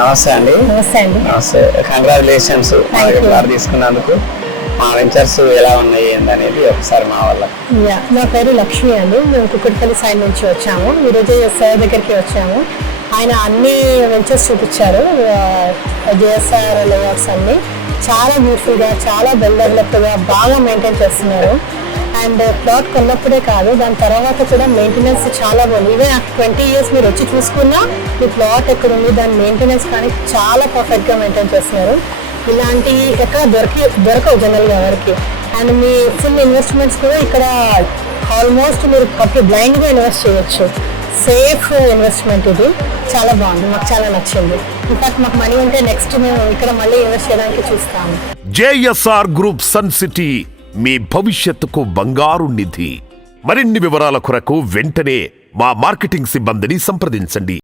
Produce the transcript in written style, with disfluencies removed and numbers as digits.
నమస్తే అండి. నమస్తే అండి. నమస్తే, కంగ్రాచులేషన్స్ తీసుకున్నందుకు. మా వెంచర్స్ ఎలా ఉన్నాయి ఏందనేది ఒకసారి మా వల్ల. నా పేరు లక్ష్మి అండి. మేము కుక్కటిపల్లి సైడ్ నుంచి వచ్చాము. ఈరోజు సార్ దగ్గరికి వచ్చాము. ఆయన అన్ని వెంచర్స్ చూపించారు. జేఎస్ఆర్ లేఅవుట్స్ అన్ని చాలా బ్యూటిఫుల్గా, చాలా వెల్ డెవలప్డ్గా బాగా మెయింటైన్ చేస్తున్నారు. అండ్ ప్లాట్ కొన్నప్పుడే కాదు, దాని తర్వాత కూడా మెయింటెనెన్స్ చాలా బాగుంది. ఈవెన్ 20 years మీరు వచ్చి చూసుకున్నా మీ ప్లాట్ ఎక్కడ ఉంది, దాని మెయింటెనెన్స్ కానీ చాలా పర్ఫెక్ట్గా మెయింటైన్ చేస్తున్నారు. ఇలాంటివి ఎక్కడ దొరకవు జనరల్గా ఎవరికి. అండ్ మీ ఫుల్ ఇన్వెస్ట్మెంట్స్ కూడా ఇక్కడ ఆల్మోస్ట్ మీరు బ్లైండ్గా ఇన్వెస్ట్ చేయొచ్చు. సేఫ్ ఇన్వెస్ట్మెంట్ ఇది. చాలా బాగుంది, మాకు చాలా నచ్చింది. ఇన్ఫాక్ట్ మాకు మనీ ఉంటే నెక్స్ట్ మేము ఇక్కడ మళ్ళీ ఇన్వెస్ట్ చేయడానికి చూస్తాము. జేఎస్ఆర్ గ్రూప్ సన్ సిటీ మీ భవిష్యత్తుకు బంగారు నిధి. మరిన్ని వివరాల కొరకు వెంటనే మా మార్కెటింగ్ సిబ్బందిని సంప్రదించండి.